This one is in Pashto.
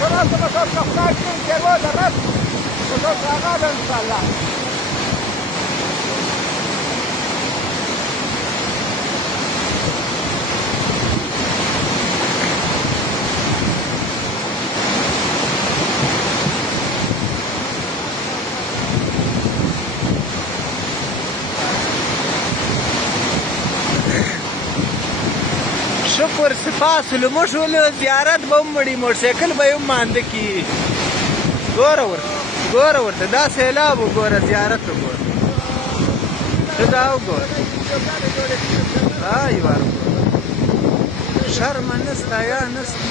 خلاص بصوت كفار كين كيرو درس بصوت غادا ان شاء الله. شکر سپاس لموږ ولې زیارت به هم وړي موټرسایکل به یې هم مانده کېږي. ګوره ورته دا سیلاب وګوره زیارت وګوره ته دا وګوره وای وار وګوره شرمه نسته یا نسته